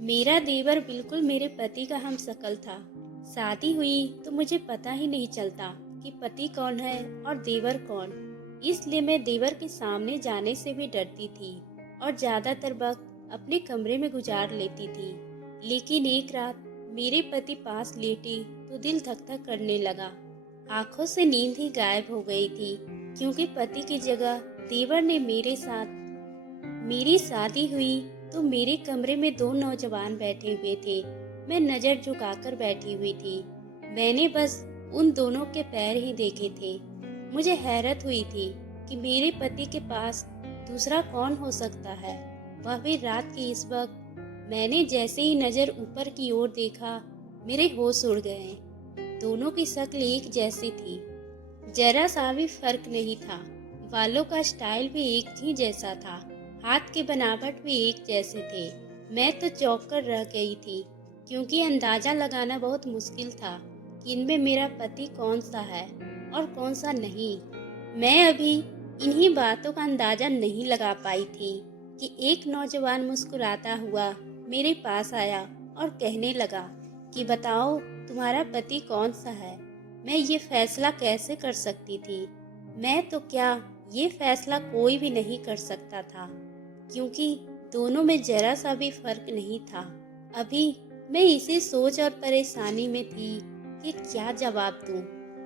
मेरा देवर बिल्कुल मेरे पति का हमशक्ल था। शादी हुई तो मुझे पता ही नहीं चलता कि पति कौन है और देवर कौन। इसलिए मैं देवर के सामने जाने से भी डरती थी और ज्यादातर वक्त अपने कमरे में गुजार लेती थी। लेकिन एक रात मेरे पति पास लेटे तो दिल धक धक करने लगा। आंखों से नींद ही गायब हो गई थी, क्योंकि पति की जगह देवर ने मेरे साथ। मेरी शादी हुई तो मेरे कमरे में दो नौजवान बैठे हुए थे। मैं नजर झुकाकर बैठी हुई थी। मैंने बस उन दोनों के पैर ही देखे थे। मुझे हैरत हुई थी कि मेरे पति के पास दूसरा कौन हो सकता है, वह भी रात के इस वक्त। मैंने जैसे ही नजर ऊपर की ओर देखा, मेरे होश उड़ गए। दोनों की शक्ल एक जैसी थी, जरा सा भी फर्क नहीं था। बालों का स्टाइल भी एक ही जैसा था, हाथ के बनावट भी एक जैसे थे। मैं तो चौंक कर रह गई थी, क्योंकि अंदाजा लगाना बहुत मुश्किल था कि इनमें मेरा पति कौन सा है और कौन सा नहीं। मैं अभी इन्हीं बातों का अंदाजा नहीं लगा पाई थी कि एक नौजवान मुस्कुराता हुआ मेरे पास आया और कहने लगा कि बताओ, तुम्हारा पति कौन सा है। मैं ये फैसला कैसे कर सकती थी। मैं तो क्या, ये फैसला कोई भी नहीं कर सकता था, क्योंकि दोनों में जरा सा भी फर्क नहीं था। अभी मैं इसी सोच और परेशानी में थी कि क्या जवाब दूं,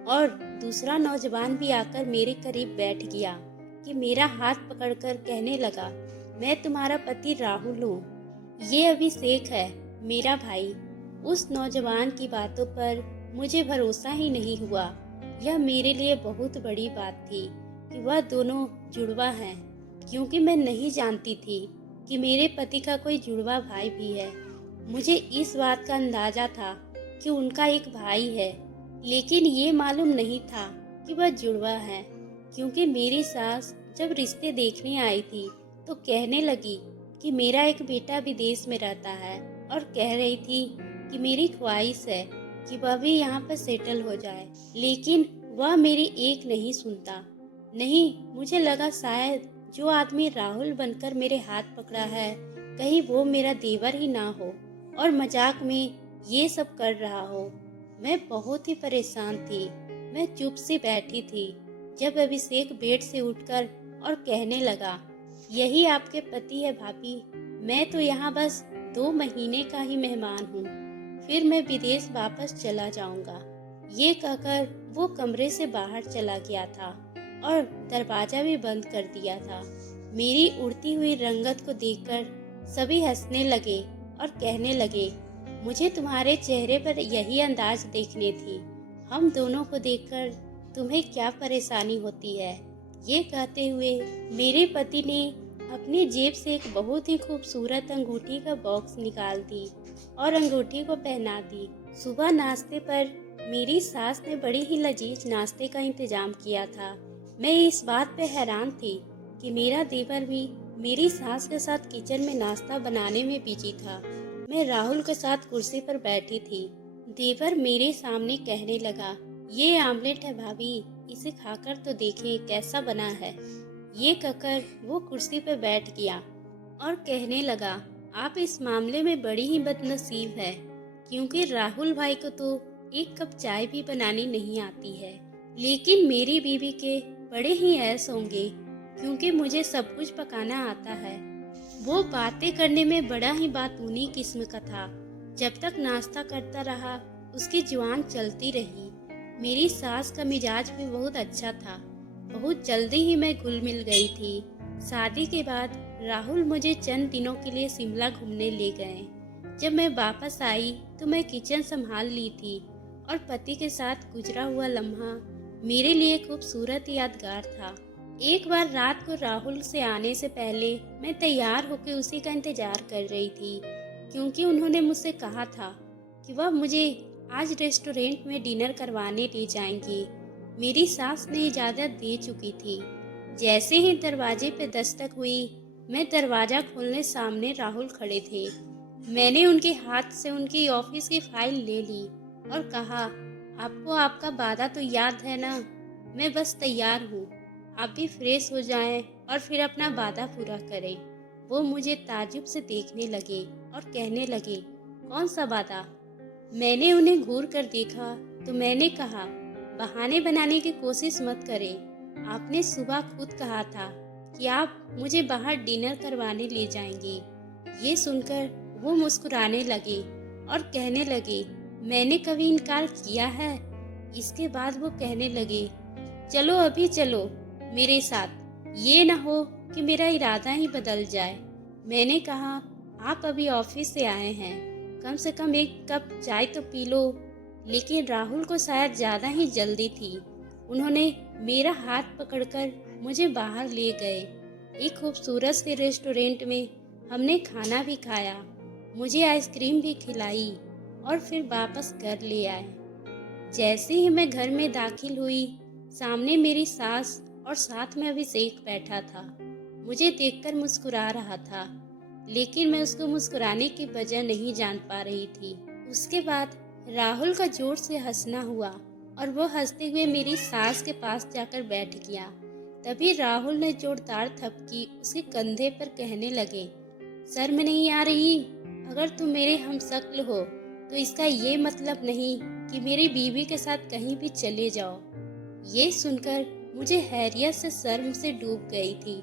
और दूसरा नौजवान भी आकर मेरे करीब बैठ गया कि मेरा हाथ पकड़कर कहने लगा, मैं तुम्हारा पति राहुल हूँ। ये अभिषेक है, मेरा भाई। उस नौजवान की बातों पर मुझे भरोसा ही नहीं हुआ। यह मेरे लिए बहुत बड़ी बात थी कि वह दोनों जुड़वा हैं, क्योंकि मैं नहीं जानती थी कि मेरे पति का कोई जुड़वा भाई भी है। मुझे इस बात का अंदाजा था कि उनका एक भाई है, लेकिन ये मालूम नहीं था कि वह जुड़वा है, क्योंकि मेरी सास जब रिश्ते देखने आई थी तो कहने लगी कि मेरा एक बेटा विदेश में रहता है, और कह रही थी कि मेरी ख्वाहिश है कि वह भी यहाँ पर सेटल हो जाए। लेकिन वह मेरी एक नहीं सुनता। नहीं, मुझे लगा शायद जो आदमी राहुल बनकर मेरे हाथ पकड़ा है, कहीं वो मेरा देवर ही ना हो और मजाक में ये सब कर रहा हो। मैं बहुत ही परेशान थी। मैं चुप से बैठी थी जब अभिषेक बेड से उठकर और कहने लगा, यही आपके पति है भाभी। मैं तो यहाँ बस 2 महीने का ही मेहमान हूँ, फिर मैं विदेश वापस चला जाऊंगा। ये कहकर वो कमरे से बाहर चला गया था और दरवाजा भी बंद कर दिया था। मेरी उड़ती हुई रंगत को देखकर सभी हंसने लगे और कहने लगे, मुझे तुम्हारे चेहरे पर यही अंदाज देखनी थी। हम दोनों को देखकर तुम्हें क्या परेशानी होती है। ये कहते हुए मेरे पति ने अपनी जेब से एक बहुत ही खूबसूरत अंगूठी का बॉक्स निकाल दी और अंगूठी को पहना दी। सुबह नाश्ते पर मेरी सास ने बड़ी ही लजीज नाश्ते का इंतजाम किया था। मैं इस बात पे हैरान थी कि मेरा देवर भी मेरी सास के साथ किचन में नाश्ता बनाने में बिजी था। मैं राहुल के साथ कुर्सी पर बैठी थी। देवर मेरे सामने कहने लगा, ये आमलेट है भाभी, इसे खाकर तो देखें कैसा बना है। ये कहकर वो कुर्सी पर बैठ गया और कहने लगा, आप इस मामले में बड़ी ही बदनसीब है, क्योंकि राहुल भाई को तो एक कप चाय भी बनानी नहीं आती है। लेकिन मेरी बीवी के बड़े ही ऐश होंगे, क्योंकि मुझे सब कुछ पकाना आता है। वो बातें करने में बड़ा ही बातूनी किस्म का था। जब तक नाश्ता करता रहा, उसकी जुबान चलती रही। मेरी सास का मिजाज भी बहुत अच्छा था। बहुत जल्दी ही मैं घुल मिल गई थी। शादी के बाद राहुल मुझे चंद दिनों के लिए शिमला घूमने ले गए। जब मैं वापस आई तो मैं किचन संभाल ली थी, और पति के साथ गुजरा हुआ लम्हा मेरे लिए खूबसूरत यादगार था। एक बार रात को राहुल से आने से पहले मैं तैयार होकर उसी का इंतजार कर रही थी, क्योंकि उन्होंने मुझसे कहा था कि वह मुझे आज रेस्टोरेंट में डिनर करवाने ले जाएंगी। मेरी सास ने इजाज़त दे चुकी थी। जैसे ही दरवाजे पे दस्तक हुई, मैं दरवाज़ा खोलने सामने राहुल खड़े थे। मैंने उनके हाथ से उनकी ऑफिस की फाइल ले ली और कहा, आपको आपका वादा तो याद है ना? मैं बस तैयार हूँ। आप भी फ्रेश हो जाएं और फिर अपना वादा पूरा करें। वो मुझे ताज्जुब से देखने लगे और कहने लगे, कौन सा वादा? मैंने उन्हें घूर कर देखा तो मैंने कहा, बहाने बनाने की कोशिश मत करें। आपने सुबह खुद कहा था कि आप मुझे बाहर डिनर करवाने ले जाएंगे। ये सुनकर वो मुस्कुराने लगे और कहने लगे, मैंने कभी इनकार किया है? इसके बाद वो कहने लगे, चलो अभी चलो मेरे साथ, ये ना हो कि मेरा इरादा ही बदल जाए। मैंने कहा, आप अभी ऑफिस से आए हैं, कम से कम एक कप चाय तो पी लो। लेकिन राहुल को शायद ज़्यादा ही जल्दी थी। उन्होंने मेरा हाथ पकड़कर मुझे बाहर ले गए। एक खूबसूरत से रेस्टोरेंट में हमने खाना भी खाया, मुझे आइसक्रीम भी खिलाई और फिर वापस घर ले आए। जैसे ही मैं घर में दाखिल हुई, सामने मेरी सास और साथ में अभिषेक बैठा था। मुझे देखकर मुस्कुरा रहा था, लेकिन मैं उसको मुस्कुराने की वजह नहीं जान पा रही थी। उसके बाद राहुल का जोर से हंसना हुआ और वो हंसते हुए मेरी सास के पास जाकर बैठ गया। तभी राहुल ने जोरदार थपकी उसके कंधे पर, कहने लगे, शर्म नहीं आ रही? अगर तुम मेरे हमशक्ल हो तो इसका ये मतलब नहीं कि मेरी बीवी के साथ कहीं भी चले जाओ। ये सुनकर मुझे हैरियत से शर्म से डूब गई थी।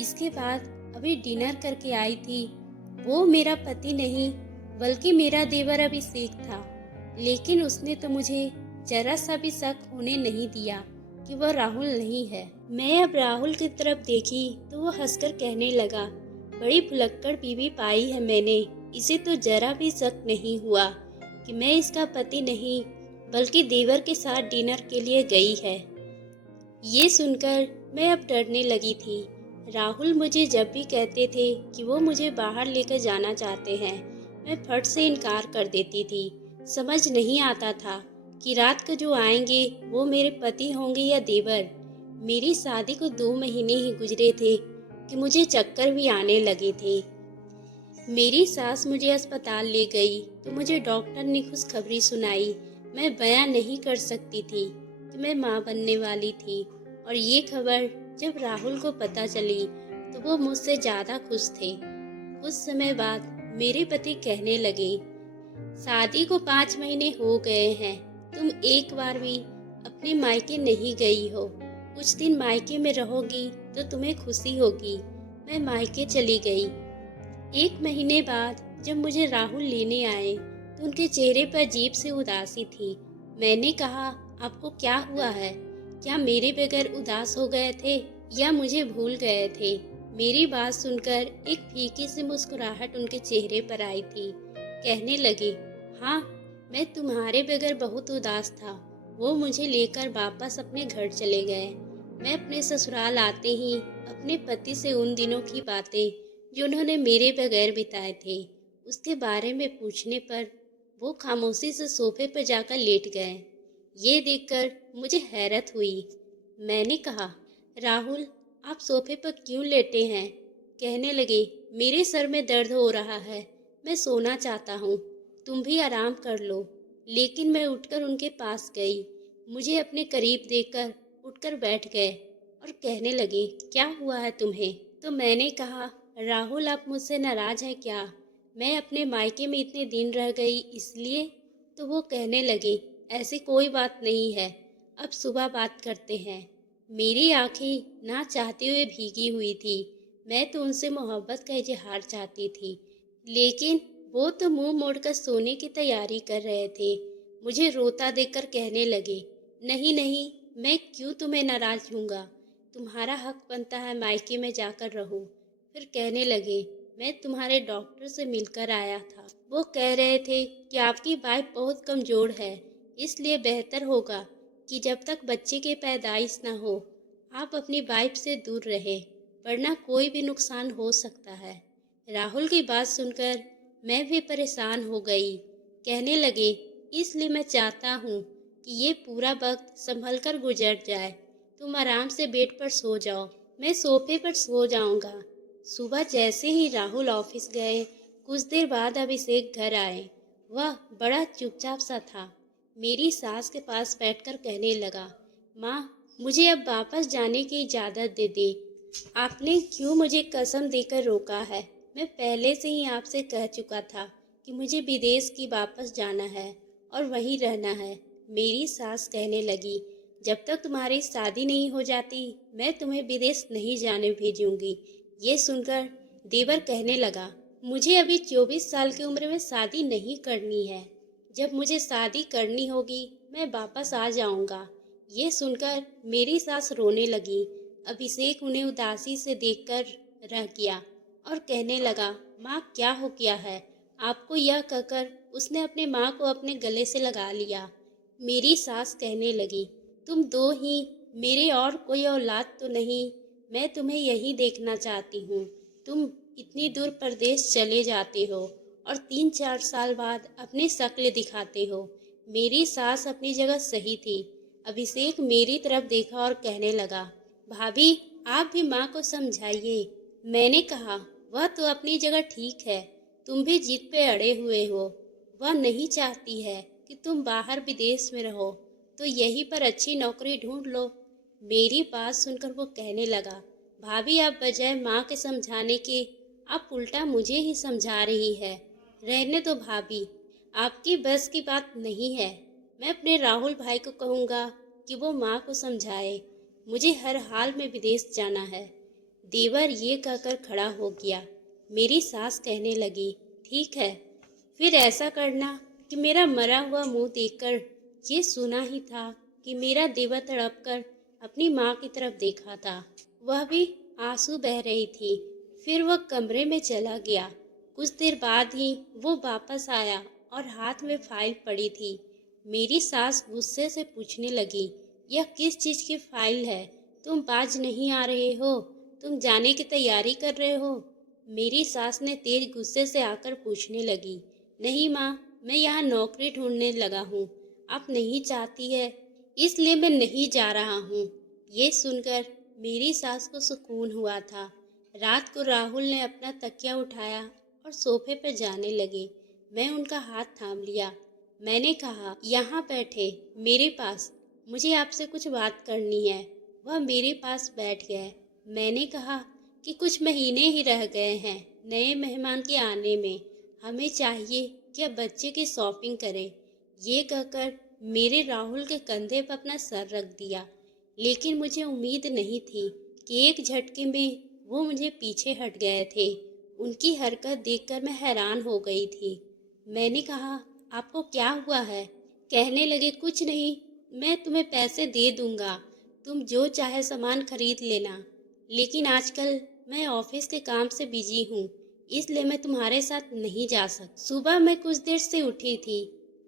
इसके बाद अभी डिनर करके आई थी, वो मेरा पति नहीं बल्कि मेरा देवर अभिषेक था। लेकिन उसने तो मुझे जरा सा भी शक होने नहीं दिया कि वह राहुल नहीं है। मैं अब राहुल की तरफ देखी तो वो हंसकर कहने लगा, बड़ी भुलक्कड़ बीवी पाई है मैंने, इसे तो जरा भी शक नहीं हुआ कि मैं इसका पति नहीं बल्कि देवर के साथ डिनर के लिए गई है। ये सुनकर मैं अब डरने लगी थी। राहुल मुझे जब भी कहते थे कि वो मुझे बाहर लेकर जाना चाहते हैं, मैं फट से इनकार कर देती थी। समझ नहीं आता था कि रात को जो आएंगे वो मेरे पति होंगे या देवर। मेरी शादी को 2 महीने ही गुजरे थे कि मुझे चक्कर भी आने लगे थे। मेरी सास मुझे अस्पताल ले गई तो मुझे डॉक्टर ने खुशखबरी सुनाई। मैं बयां नहीं कर सकती थी कि मैं माँ बनने वाली थी। और ये खबर जब राहुल को पता चली तो वो मुझसे ज़्यादा खुश थे। कुछ समय बाद मेरे पति कहने लगे, शादी को 5 महीने हो गए हैं, तुम एक बार भी अपने मायके नहीं गई हो। कुछ दिन मायके में रहोगी तो तुम्हें खुशी होगी। मैं मायके चली गई। 1 महीने बाद जब मुझे राहुल लेने आए तो उनके चेहरे पर अजीब सी उदासी थी। मैंने कहा, आपको क्या हुआ है? क्या मेरे बगैर उदास हो गए थे या मुझे भूल गए थे? मेरी बात सुनकर एक फीकी सी मुस्कुराहट उनके चेहरे पर आई थी। कहने लगे, हाँ, मैं तुम्हारे बगैर बहुत उदास था। वो मुझे लेकर वापस अपने घर चले गए। मैं अपने ससुराल आते ही अपने पति से उन दिनों की बातें जो उन्होंने मेरे बगैर बिताए थे उसके बारे में पूछने पर वो खामोशी से सोफे पर जाकर लेट गए। ये देखकर मुझे हैरत हुई। मैंने कहा, राहुल, आप सोफे पर क्यों लेटे हैं? कहने लगे, मेरे सर में दर्द हो रहा है, मैं सोना चाहता हूँ, तुम भी आराम कर लो। लेकिन मैं उठकर उनके पास गई। मुझे अपने करीब देखकर उठकर बैठ गए और कहने लगे, क्या हुआ है तुम्हें? तो मैंने कहा, राहुल, आप मुझसे नाराज हैं क्या? मैं अपने मायके में इतने दिन रह गई इसलिए? तो वो कहने लगे, ऐसी कोई बात नहीं है, अब सुबह बात करते हैं। मेरी आंखें ना चाहते हुए भीगी हुई थी। मैं तो उनसे मोहब्बत का इजहार चाहती थी, लेकिन वो तो मुंह मोड़कर सोने की तैयारी कर रहे थे। मुझे रोता देखकर कहने लगे, नहीं नहीं, मैं क्यों तुम्हें नाराज हूँगा, तुम्हारा हक बनता है मायके में जाकर रहो। फिर कहने लगे, मैं तुम्हारे डॉक्टर से मिलकर आया था। वो कह रहे थे कि आपकी वाइफ बहुत कमज़ोर है, इसलिए बेहतर होगा कि जब तक बच्चे की पैदाइश ना हो आप अपनी वाइफ से दूर रहें, वरना कोई भी नुकसान हो सकता है। राहुल की बात सुनकर मैं भी परेशान हो गई। कहने लगे, इसलिए मैं चाहता हूँ कि ये पूरा वक्त संभल कर गुजर जाए। तुम आराम से बेड पर सो जाओ, मैं सोफे पर सो जाऊँगा। सुबह जैसे ही राहुल ऑफिस गए, कुछ देर बाद अभिषेक घर आए। वह बड़ा चुपचाप सा था। मेरी सास के पास बैठकर कहने लगा, माँ, मुझे अब वापस जाने की इजाज़त दे दे। आपने क्यों मुझे कसम देकर रोका है? मैं पहले से ही आपसे कह चुका था कि मुझे विदेश की वापस जाना है और वहीं रहना है। मेरी सास कहने लगी, जब तक तुम्हारी शादी नहीं हो जाती मैं तुम्हें विदेश नहीं जाने भेजूंगी। ये सुनकर देवर कहने लगा, मुझे अभी 24 साल की उम्र में शादी नहीं करनी है। जब मुझे शादी करनी होगी मैं वापस आ जाऊंगा। ये सुनकर मेरी सास रोने लगी। अभिषेक उन्हें उदासी से देखकर रह गया और कहने लगा, माँ क्या हो गया है आपको? यह कहकर उसने अपने माँ को अपने गले से लगा लिया। मेरी सास कहने लगी, तुम दो ही, मेरे और कोई औलाद तो नहीं। मैं तुम्हें यही देखना चाहती हूँ। तुम इतनी दूर प्रदेश चले जाते हो और 3-4 साल बाद अपनी शक्ल दिखाते हो। मेरी सास अपनी जगह सही थी। अभिषेक मेरी तरफ देखा और कहने लगा, भाभी आप भी माँ को समझाइए। मैंने कहा, वह तो अपनी जगह ठीक है, तुम भी जिद पे अड़े हुए हो। वह नहीं चाहती है कि तुम बाहर विदेश में रहो, तो यहीं पर अच्छी नौकरी ढूंढ लो। मेरी बात सुनकर वो कहने लगा, भाभी आप बजाय माँ के समझाने के आप उल्टा मुझे ही समझा रही है। रहने दो भाभी, आपकी बस की बात नहीं है। मैं अपने राहुल भाई को कहूँगा कि वो माँ को समझाए। मुझे हर हाल में विदेश जाना है। देवर ये कहकर खड़ा हो गया। मेरी सास कहने लगी, ठीक है, फिर ऐसा करना कि मेरा मरा हुआ मुंह देखकर ये सुना ही था कि मेरा देवर तड़प कर अपनी माँ की तरफ देखा था। वह भी आंसू बह रही थी। फिर वह कमरे में चला गया। कुछ देर बाद ही वो वापस आया और हाथ में फाइल पड़ी थी। मेरी सास गुस्से से पूछने लगी, यह किस चीज़ की फाइल है? तुम बाज नहीं आ रहे हो? तुम जाने की तैयारी कर रहे हो? मेरी सास ने तेज गुस्से से आकर पूछने लगी, नहीं माँ, मैं यहाँ नौकरी ढूंढने लगा हूँ। आप नहीं चाहती है इसलिए मैं नहीं जा रहा हूँ। ये सुनकर मेरी सास को सुकून हुआ था। रात को राहुल ने अपना तकिया उठाया और सोफे पर जाने लगे। मैं उनका हाथ थाम लिया। मैंने कहा, यहाँ बैठे मेरे पास, मुझे आपसे कुछ बात करनी है। वह मेरे पास बैठ गए। मैंने कहा कि कुछ महीने ही रह गए हैं नए मेहमान के आने में, हमें चाहिए कि अब बच्चे की शॉपिंग करें। ये कहकर मेरे राहुल के कंधे पर अपना सर रख दिया। लेकिन मुझे उम्मीद नहीं थी कि एक झटके में वो मुझे पीछे हट गए थे। उनकी हरकत देखकर मैं हैरान हो गई थी। मैंने कहा, आपको क्या हुआ है? कहने लगे, कुछ नहीं, मैं तुम्हें पैसे दे दूंगा, तुम जो चाहे सामान खरीद लेना। लेकिन आजकल मैं ऑफिस के काम से बिजी हूँ, इसलिए मैं तुम्हारे साथ नहीं जा सकती। सुबह मैं कुछ देर से उठी थी।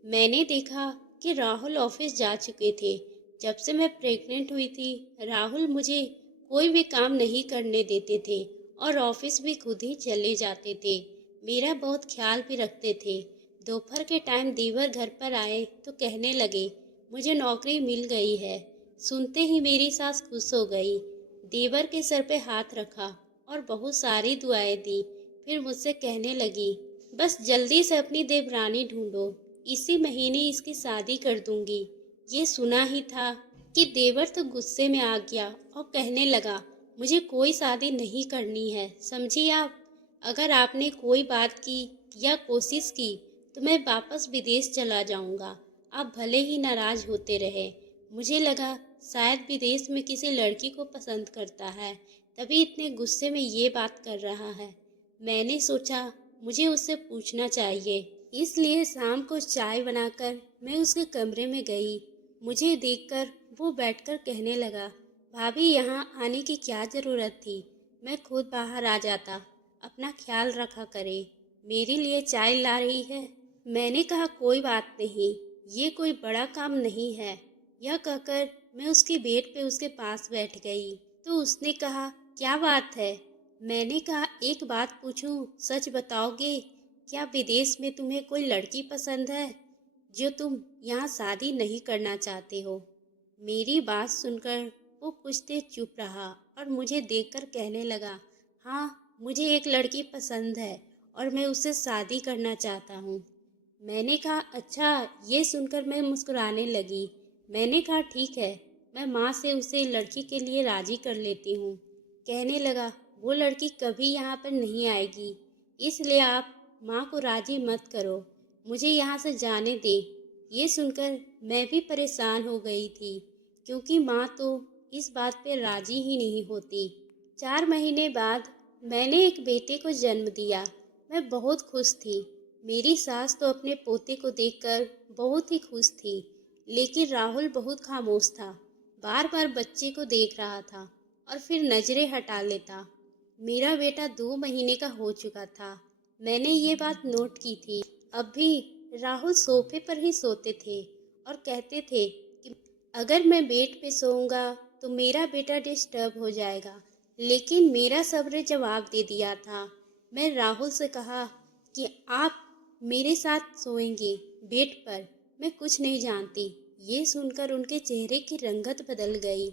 मैंने देखा कि राहुल ऑफिस जा चुके थे। जब से मैं प्रेग्नेंट हुई थी, राहुल मुझे कोई भी काम नहीं करने देते थे और ऑफिस भी खुद ही चले जाते थे। मेरा बहुत ख्याल भी रखते थे। दोपहर के टाइम देवर घर पर आए तो कहने लगे, मुझे नौकरी मिल गई है। सुनते ही मेरी सास खुश हो गई। देवर के सर पे हाथ रखा और बहुत सारी दुआएं दी। फिर मुझसे कहने लगी, बस जल्दी से अपनी देवरानी ढूंढो, इसी महीने इसकी शादी कर दूंगी। ये सुना ही था कि देवर तो गुस्से में आ गया और कहने लगा, मुझे कोई शादी नहीं करनी है, समझी आप? अगर आपने कोई बात की या कोशिश की तो मैं वापस विदेश चला जाऊंगा। आप भले ही नाराज होते रहे। मुझे लगा शायद विदेश में किसी लड़की को पसंद करता है, तभी इतने गुस्से में ये बात कर रहा है। मैंने सोचा मुझे उससे पूछना चाहिए, इसलिए शाम को चाय बनाकर मैं उसके कमरे में गई। मुझे देखकर वो बैठकर कहने लगा, भाभी यहाँ आने की क्या ज़रूरत थी? मैं खुद बाहर आ जाता। अपना ख्याल रखा करे। मेरे लिए चाय ला रही है? मैंने कहा, कोई बात नहीं, ये कोई बड़ा काम नहीं है। यह कहकर मैं उसकी बेड पे उसके पास बैठ गई तो उसने कहा, क्या बात है? मैंने कहा, एक बात पूछूं, सच बताओगे? क्या विदेश में तुम्हें कोई लड़की पसंद है जो तुम यहाँ शादी नहीं करना चाहते हो? मेरी बात सुनकर वो कुछ देर चुप रहा और मुझे देखकर कहने लगा, हाँ, मुझे एक लड़की पसंद है और मैं उससे शादी करना चाहता हूँ। मैंने कहा, अच्छा। ये सुनकर मैं मुस्कुराने लगी। मैंने कहा, ठीक है, मैं माँ से उसे लड़की के लिए राजी कर लेती हूँ। कहने लगा, वो लड़की कभी यहाँ पर नहीं आएगी, इसलिए आप माँ को राजी मत करो, मुझे यहाँ से जाने दे। ये सुनकर मैं भी परेशान हो गई थी, क्योंकि माँ तो इस बात पे राजी ही नहीं होती। 4 महीने बाद मैंने एक बेटे को जन्म दिया। मैं बहुत खुश थी। मेरी सास तो अपने पोते को देखकर बहुत ही खुश थी, लेकिन राहुल बहुत खामोश था। बार बार बच्चे को देख रहा था और फिर नजरें हटा लेता। मेरा बेटा 2 महीने का हो चुका था। मैंने ये बात नोट की थी। अब भी राहुल सोफे पर ही सोते थे और कहते थे कि अगर मैं बेड पे सोऊंगा तो मेरा बेटा डिस्टर्ब हो जाएगा। लेकिन मेरा सब्र जवाब दे दिया था। मैं राहुल से कहा कि आप मेरे साथ सोएंगे बेड पर, मैं कुछ नहीं जानती। ये सुनकर उनके चेहरे की रंगत बदल गई।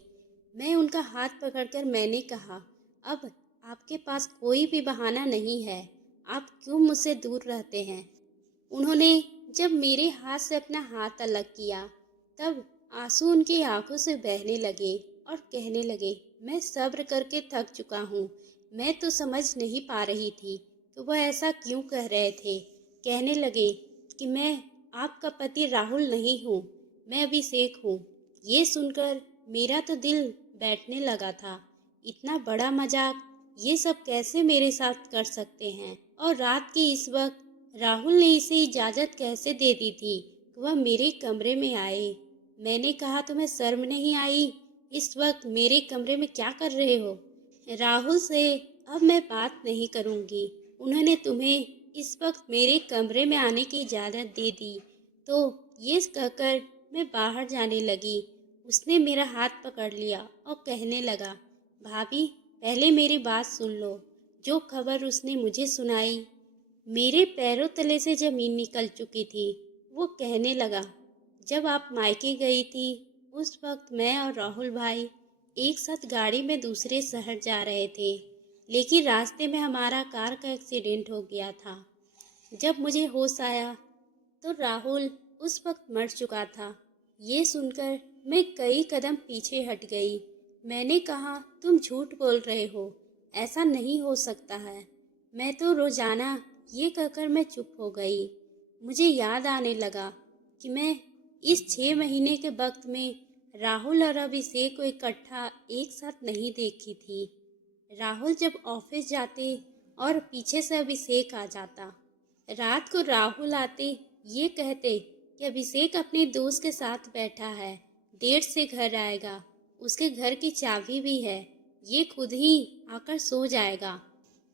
मैं उनका हाथ पकड़कर मैंने कहा, अब आपके पास कोई भी बहाना नहीं है, आप क्यों मुझसे दूर रहते हैं। उन्होंने जब मेरे हाथ से अपना हाथ अलग किया, तब आंसू उनकी आंखों से बहने लगे और कहने लगे, मैं सब्र करके थक चुका हूँ। मैं तो समझ नहीं पा रही थी कि वह ऐसा क्यों कह रहे थे। कहने लगे कि मैं आपका पति राहुल नहीं हूँ, मैं अभिषेक हूँ। ये सुनकर मेरा तो दिल बैठने लगा था। इतना बड़ा मजाक ये सब कैसे मेरे साथ कर सकते हैं। और रात के इस वक्त राहुल ने इसे इजाज़त कैसे दे दी थी कि वह मेरे कमरे में आए। मैंने कहा, तुम्हें शर्म नहीं आई? इस वक्त मेरे कमरे में क्या कर रहे हो? राहुल से अब मैं बात नहीं करूँगी। उन्होंने तुम्हें इस वक्त मेरे कमरे में आने की इजाज़त दे दी। तो ये कहकर मैं बाहर जाने लगी। उसने मेरा हाथ पकड़ लिया और कहने लगा, भाभी पहले मेरी बात सुन लो। जो खबर उसने मुझे सुनाई, मेरे पैरों तले से जमीन निकल चुकी थी। वो कहने लगा, जब आप मायके गई थी उस वक्त मैं और राहुल भाई एक साथ गाड़ी में दूसरे शहर जा रहे थे, लेकिन रास्ते में हमारा कार का एक्सीडेंट हो गया था। जब मुझे होश आया तो राहुल उस वक्त मर चुका था। ये सुनकर मैं कई कदम पीछे हट गई। मैंने कहा, तुम झूठ बोल रहे हो, ऐसा नहीं हो सकता है। मैं तो रोजाना, ये कहकर मैं चुप हो गई। मुझे याद आने लगा कि मैं इस 6 महीने के वक्त में राहुल और अभिषेक को इकट्ठा एक साथ नहीं देखी थी। राहुल जब ऑफिस जाते और पीछे से अभिषेक आ जाता। रात को राहुल आते, ये कहते कि अभिषेक अपने दोस्त के साथ बैठा है, देर से घर आएगा, उसके घर की चाबी भी है, ये खुद ही आकर सो जाएगा।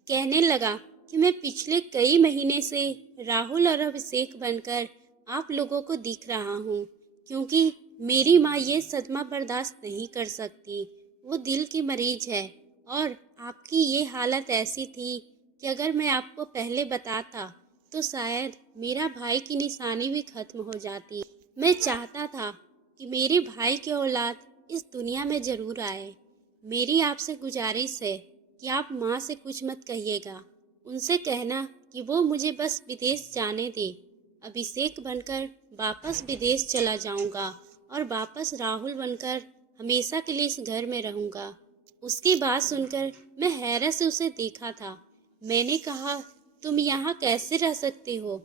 कहने लगा कि मैं पिछले कई महीने से राहुल और अभिषेक बनकर आप लोगों को दिख रहा हूँ, क्योंकि मेरी माँ ये सदमा बर्दाश्त नहीं कर सकती। वो दिल की मरीज है और आपकी ये हालत ऐसी थी कि अगर मैं आपको पहले बताता तो शायद मेरा भाई की निशानी भी खत्म हो जाती। मैं चाहता था कि मेरे भाई की औलाद इस दुनिया में ज़रूर आए। मेरी आपसे गुजारिश है कि आप माँ से कुछ मत कहिएगा। उनसे कहना कि वो मुझे बस विदेश जाने दे। अभिषेक बनकर वापस विदेश चला जाऊंगा और वापस राहुल बनकर हमेशा के लिए इस घर में रहूंगा। उसकी बात सुनकर मैं हैरत से उसे देखा था। मैंने कहा, तुम यहाँ कैसे रह सकते हो?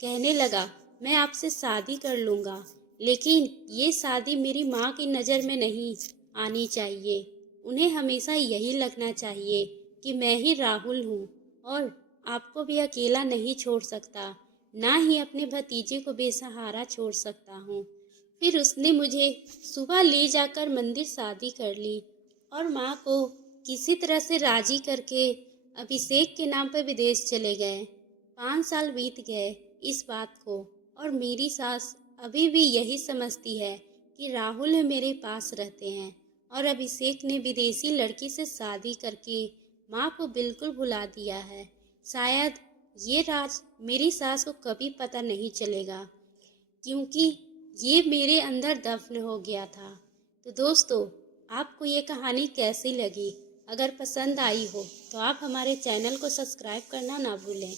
कहने लगा, मैं आपसे शादी कर लूँगा, लेकिन ये शादी मेरी माँ की नज़र में नहीं आनी चाहिए। उन्हें हमेशा यही लगना चाहिए कि मैं ही राहुल हूँ और आपको भी अकेला नहीं छोड़ सकता, ना ही अपने भतीजे को बेसहारा छोड़ सकता हूँ। फिर उसने मुझे सुबह ले जाकर मंदिर शादी कर ली और माँ को किसी तरह से राजी करके अभिषेक के नाम पर विदेश चले गए। 5 साल बीत गए इस बात को और मेरी सास अभी भी यही समझती है कि राहुल मेरे पास रहते हैं और अभिषेक ने विदेशी लड़की से शादी करके माँ को बिल्कुल भुला दिया है। शायद ये राज मेरी सास को कभी पता नहीं चलेगा, क्योंकि ये मेरे अंदर दफन हो गया था। तो दोस्तों, आपको ये कहानी कैसी लगी? अगर पसंद आई हो तो आप हमारे चैनल को सब्सक्राइब करना ना भूलें।